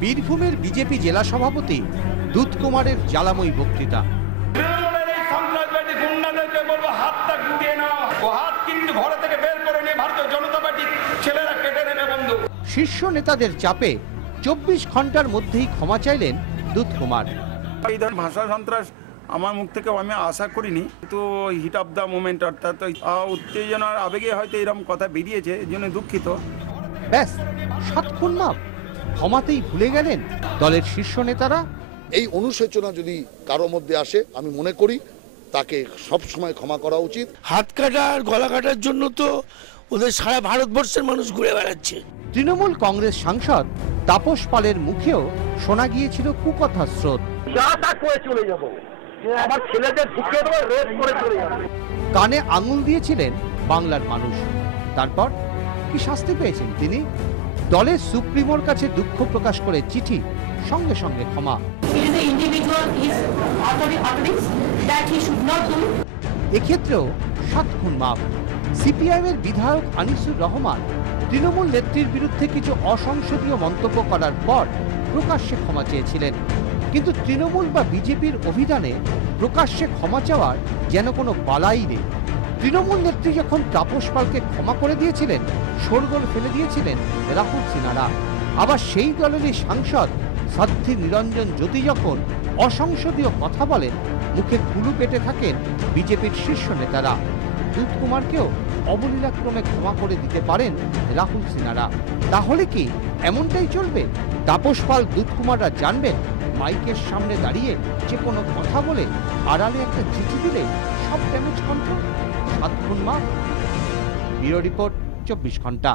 বীরভূমের বিজেপি জেলা সভাপতি দুধ কুমারের জ্বালাময়ী বক্তৃতা। শীর্ষ নেতাদের চাপে 24 ঘন্টার মধ্যেই ক্ষমা চাইলেন দুধ কুমার। এই ধরনের ভাষা সন্ত্রাস আমার মুখ থেকে আমি আশা করিনি, কিন্তু হিট অফ দ্য মোমেন্ট অর্থাৎ উত্তেজনার আবেগে হয়তো এরকম কথা বেরিয়েছে, এর জন্য দুঃখিত। ব্যাস 7 খুন মাপ, ক্ষমাতেই ভুলে গেলেন দলের শীর্ষ নেতারা। এই অনুশোচনা যদি কারো মধ্যে আসে, আমি মনে করি তাকে সব সময় ক্ষমা করা উচিত। হাত কাটা আর গলা কাটার জন্য তো ওদের সারা ভারতবর্ষের মানুষ ঘুরে বেড়াচ্ছে। তৃণমূল কংগ্রেস সাংসদ তাপস পালের মুখেও শোনা গিয়েছিল কুকথার স্রোত। কানে আঙুল দিয়েছিলেন বাংলার মানুষ। তারপর কি শাস্তি পেয়েছেন তিনি? দলের সুপ্রিমোর কাছে দুঃখ প্রকাশ করে চিঠি, সঙ্গে সঙ্গে ক্ষমা। এক্ষেত্রেও 7 খুন মাপ। সিপিআইএমের বিধায়ক আনিসুর রহমান তৃণমূল নেত্রীর বিরুদ্ধে কিছু অসংসদীয় মন্তব্য করার পর প্রকাশ্যে ক্ষমা চেয়েছিলেন, কিন্তু তৃণমূল বা বিজেপির অভিধানে প্রকাশ্যে ক্ষমা চাওয়ার যেন কোনো বালাই নেই। তৃণমূল নেত্রী যখন তাপস পালকে ক্ষমা করে দিয়েছিলেন, শোরগোল ফেলে দিয়েছিলেন রাহুল সিনহারা। আবার সেই দলেরই সাংসদ সাধ্বী নিরঞ্জন জ্যোতি যখন অসংসদীয় কথা বলেন, মুখে কুলু পেটে থাকেন বিজেপির শীর্ষ নেতারা। দুধ কুমারকেও অবলীলাক্রমে ক্ষমা করে দিতে পারেন রাহুল সিনহারা। তাহলে কি এমনটাই চলবে? তাপস পাল, দুধ কুমাররা জানবেন মাইকের সামনে দাঁড়িয়ে যে কোনো কথা বলে আড়ালে একটা চিঠি দিলে সব ড্যামেজ কন্ট্রোল। 7 খুন মাপ। ব্যুরো রিপোর্ট, 24 ঘন্টা।